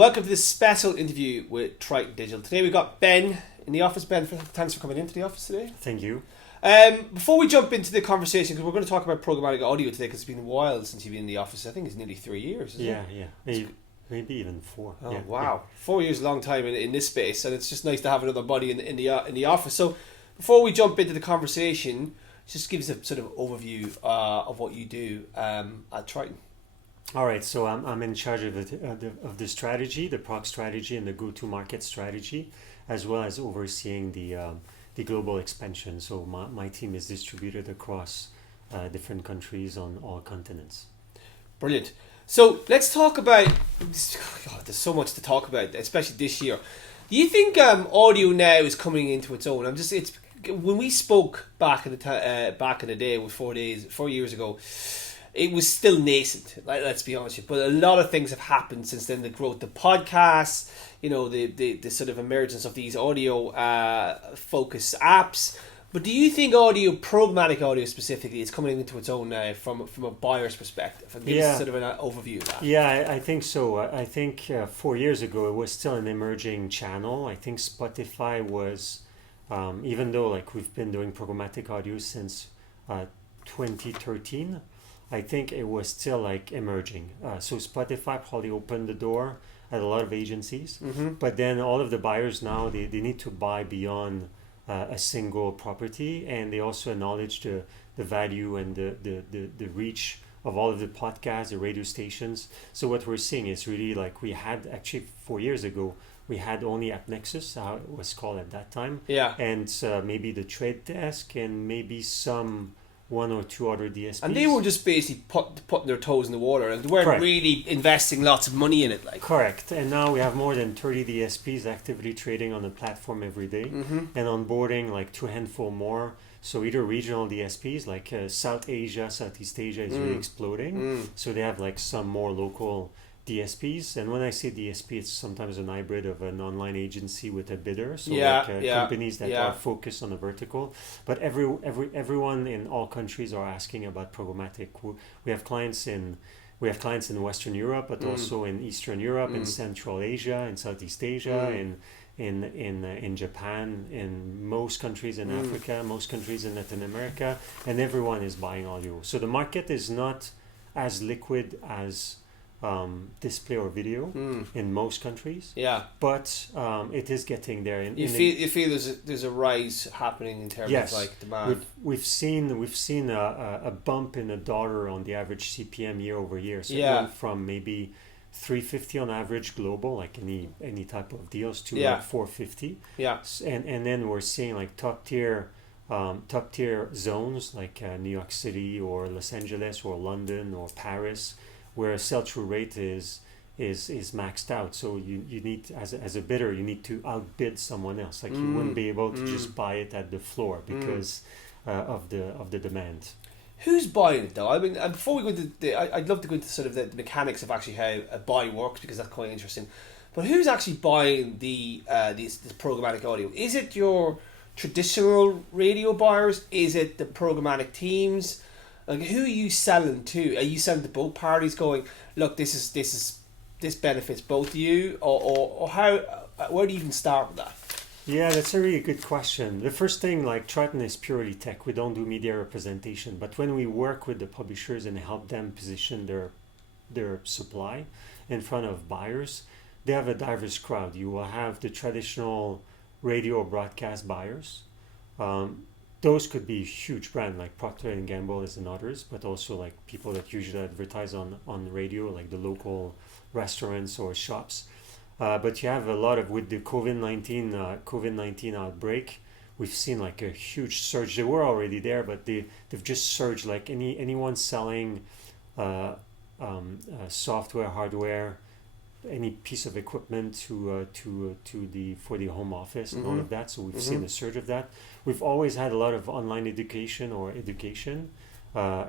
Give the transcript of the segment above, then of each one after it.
welcome to this special interview with Triton Digital. Today we've got Ben in the office. Ben, thanks for coming into the office today. Thank you. Before we jump into the conversation, because we're going to talk about programmatic audio today, because it's been a while since you've been in the office. I think it's nearly 3 years, isn't it? Yeah. Maybe even 4. Oh, yeah, wow. Yeah. 4 years is a long time in this space, and it's just nice to have another buddy in the office. So before we jump into the conversation, just give us a sort of overview of what you do at Triton. All right, so I'm in charge of the strategy, the prog strategy, and the go-to-market strategy, as well as overseeing the global expansion. So my team is distributed across different countries on all continents. Brilliant. So let's talk about. God, there's so much to talk about, especially this year. Do you think audio now is coming into its own? It's when we spoke back in the day, with 4 years ago. It was still nascent, let's be honest with you. But a lot of things have happened since then. The growth of podcasts, the sort of emergence of these audio focused apps. But do you think programmatic audio specifically, is coming into its own now from a buyer's perspective? And give us sort of an overview of that. Yeah, I think so. I think 4 years ago it was still an emerging channel. I think Spotify was, even though we've been doing programmatic audio since 2013. I think it was still emerging. So Spotify probably opened the door at a lot of agencies, but then all of the buyers now, they need to buy beyond a single property, and they also acknowledge the value and the reach of all of the podcasts, the radio stations. So what we're seeing is really we had actually 4 years ago, we had only AppNexus, how it was called at that time, and maybe the Trade Desk and maybe some one or two other DSPs. And they were just basically putting their toes in the water, and they weren't really investing lots of money in it. Correct. And now we have more than 30 DSPs actively trading on the platform every day, and onboarding two handful more. So either regional DSPs, South Asia, Southeast Asia is really exploding. So they have some more local DSPs, and when I say DSP, it's sometimes an hybrid of an online agency with a bidder. So companies that are focused on a vertical. But everyone in all countries are asking about programmatic. We have clients in Western Europe, but also in Eastern Europe, in Central Asia, in Southeast Asia, in Japan, in most countries in Africa, most countries in Latin America, and everyone is buying audio. So the market is not as liquid as display or video in most countries, but it is getting there. You feel there's a rise happening in terms of demand. We've seen a bump in $1 on the average CPM year over year. So it went from maybe $350 on average global, any type of deals, to $450. And then we're seeing top tier zones New York City or Los Angeles or London or Paris, where a sell-through rate is maxed out. So you need, as a bidder, you need to outbid someone else. You wouldn't be able to just buy it at the floor because of the demand. Who's buying it though? I mean, before we go into I'd love to go into sort of the mechanics of actually how a buy works, because that's quite interesting. But who's actually buying this programmatic audio? Is it your traditional radio buyers? Is it the programmatic teams? Who are you selling to? Are you selling to both parties, going, look, this benefits both of you, or how? Where do you even start with that? Yeah, that's a really good question. The first thing, Triton is purely tech. We don't do media representation, but when we work with the publishers and help them position their supply in front of buyers, they have a diverse crowd. You will have the traditional radio or broadcast buyers. Those could be huge brands like Procter & Gamble and others, but also people that usually advertise on radio, like the local restaurants or shops. But you have a lot with the COVID-19 outbreak, we've seen a huge surge. They were already there, but they've just surged. Anyone selling software, hardware, any piece of equipment for the home office and all of that. So we've seen a surge of that. We've always had a lot of online education,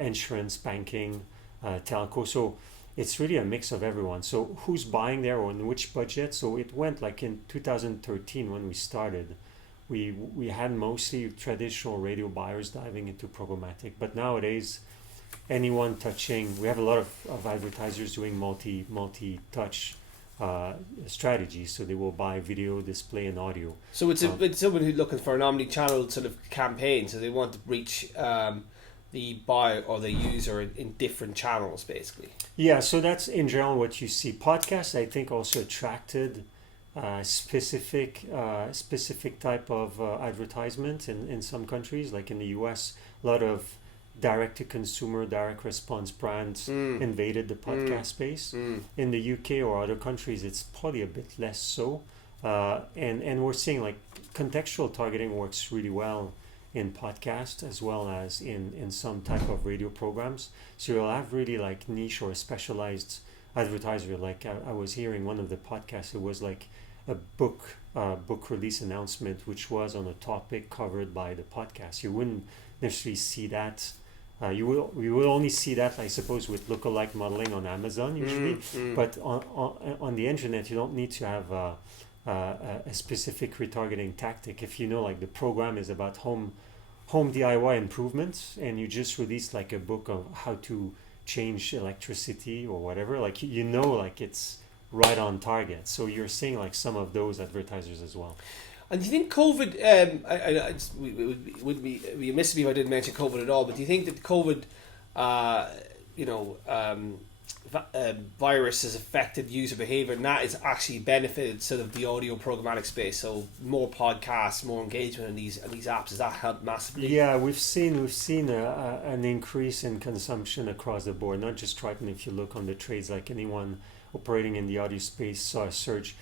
insurance, banking, telco. So it's really a mix of everyone. So who's buying there or in which budget? So it went in 2013 when we started. We had mostly traditional radio buyers diving into programmatic, but nowadays anyone touching, we have a lot of advertisers doing multi-touch strategies. So they will buy video, display, and audio. So it's someone who's looking for an omni-channel sort of campaign. So they want to reach the buyer or the user in different channels, basically. Yeah, so that's in general what you see. Podcasts, I think, also attracted specific type of advertisement in some countries, like in the US. A lot of direct-to-consumer, direct response brands invaded the podcast space. In the UK or other countries, it's probably a bit less so. And we're seeing like contextual targeting works really well in podcast as well as in some type of radio programs. So you'll have really like niche or specialized advertiser. Like I was hearing one of the podcasts, it was like a book release announcement which was on a topic covered by the podcast. You wouldn't necessarily see that. You will only see that, I suppose, with lookalike modeling on Amazon usually. But on the internet, you don't need to have a specific retargeting tactic. If you know, like the program is about home DIY improvements, and you just release like a book of how to change electricity or whatever, like you know, like it's right on target. So you're seeing like some of those advertisers as well. And do you think COVID? It would be remiss of me if I didn't mention COVID at all. But do you think that COVID, virus has affected user behavior, and that has actually benefited sort of the audio programmatic space? So more podcasts, more engagement in these apps. Has that helped massively? Yeah, we've seen an increase in consumption across the board. Not just Triton. If you look on the trades, like anyone operating in the audio space saw a surge.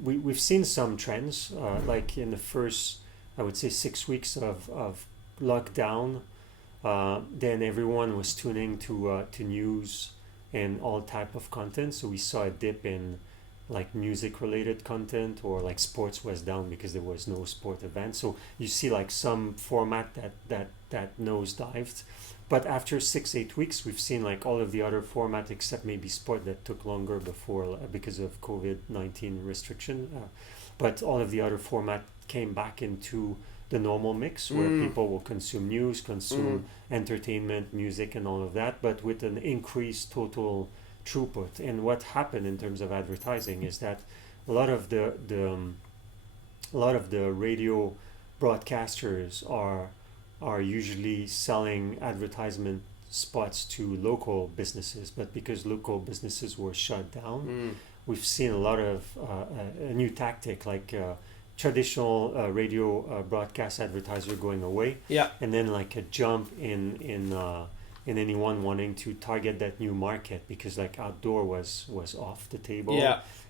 We've seen some trends, like in the first, I would say, 6 weeks of lockdown. Then everyone was tuning to news and all type of content. So we saw a dip in like music related content, or like sports was down because there was no sport event. So you see like some format that nosedived. But after 6-8 weeks, we've seen like all of the other format except maybe sport that took longer before because of COVID-19 restriction. But all of the other format came back into the normal mix where people will consume news, consume entertainment, music, and all of that, but with an increased total throughput. And what happened in terms of advertising is that a lot of the radio broadcasters are usually selling advertisement spots to local businesses, but because local businesses were shut down, we've seen a lot of a new tactic, like traditional radio broadcast advertiser going away, and then like a jump in anyone wanting to target that new market, because like outdoor was off the table,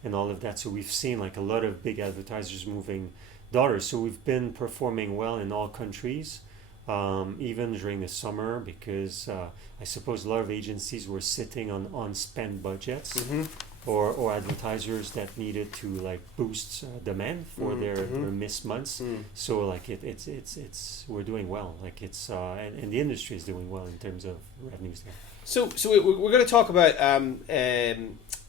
and all of that. So we've seen like a lot of big advertisers moving dollars. So we've been performing well in all countries. Even during the summer, because I suppose a lot of agencies were sitting on spend budgets, or advertisers that needed to like boost demand for their missed months. So like it's we're doing well. Like it's and the industry is doing well in terms of revenues there. So we're going to talk about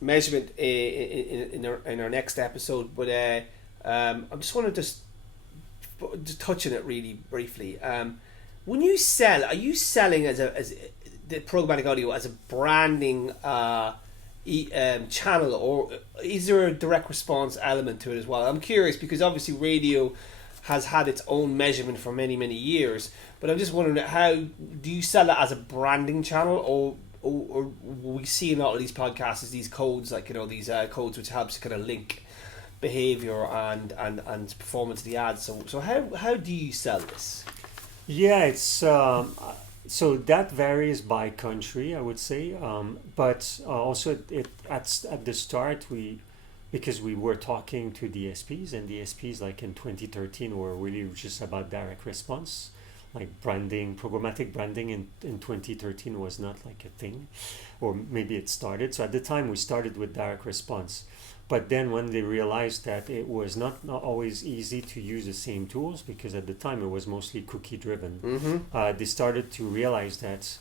measurement in our next episode, but I just want to just touch on it really briefly. When you sell, are you selling as the programmatic audio as a branding channel, or is there a direct response element to it as well? I'm curious because obviously radio has had its own measurement for many years, but I'm just wondering, how do you sell it as a branding channel, or we see in a lot of these podcasts these codes, like these codes which helps kind of link behavior and performance of the ads. So how do you sell this? Yeah, it's so that varies by country, I would say, but also at the start because we were talking to DSPs, and DSPs like in 2013 were really just about direct response, like branding, programmatic branding in 2013 was not like a thing, or maybe it started. So at the time we started with direct response. But then when they realized that it was not always easy to use the same tools, because at the time it was mostly cookie driven, they started to realize that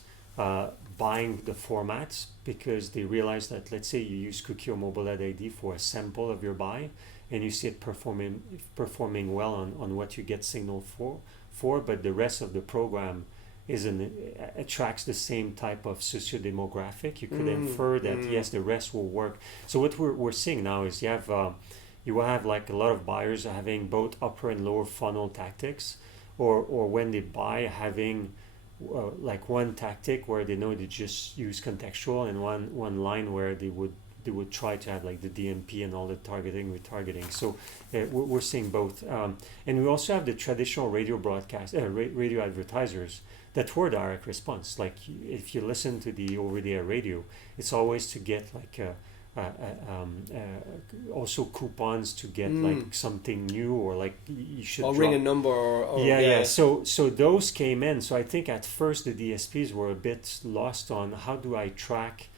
buying the formats, because they realized that, let's say you use cookie or mobile ad ID for a sample of your buy, and you see it performing well on what you get signal for, but the rest of the program attracts the same type of socio-demographic, you could infer that yes, the rest will work. So what we're seeing now is you will have like a lot of buyers having both upper and lower funnel tactics, or when they buy, having like one tactic where they know they just use contextual, and one line where they would try to have like the DMP and all the targeting, retargeting. So we're seeing both, and we also have the traditional radio broadcast, radio advertisers that were direct response. Like if you listen to the over-the-air radio, it's always to get like also coupons to get like something new, or like you should ring a number or yeah. So those came in. So I think at first the DSPs were a bit lost on how do I track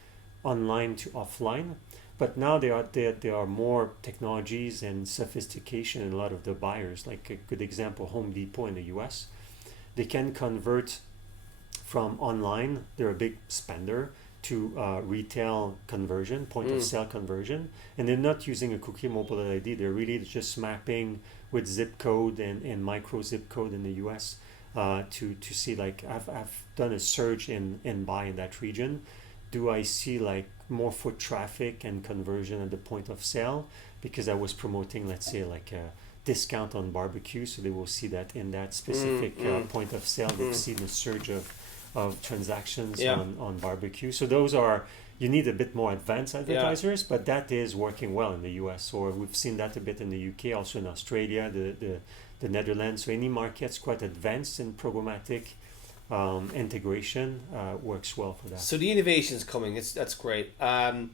online to offline, but now there are more technologies and sophistication in a lot of the buyers. Like a good example, Home Depot in the US, they can convert from online, they're a big spender, to retail conversion, point of sale conversion, and they're not using a cookie mobile ID. They're really just mapping with zip code and micro zip code in the US to see like I've done a surge in buy in that region. Do I see like more foot traffic and conversion at the point of sale because I was promoting, let's say, like a discount on barbecue, so they will see that in that specific point of sale. They've seen a surge of transactions on barbecue. So those are, you need a bit more advanced advertisers, but that is working well in the US, or we've seen that a bit in the UK, also in Australia, the Netherlands. So any markets quite advanced in programmatic integration works well for that. So the innovation is coming. That's great. And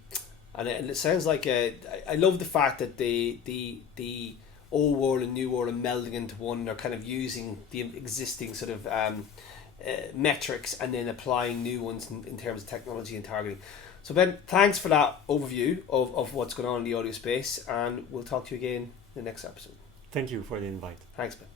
it sounds like I love the fact that the old world and new world are melding into one. They're kind of using the existing sort of metrics and then applying new ones in terms of technology and targeting. So Ben, thanks for that overview of what's going on in the audio space, and we'll talk to you again in the next episode. Thank you for the invite. Thanks, Ben.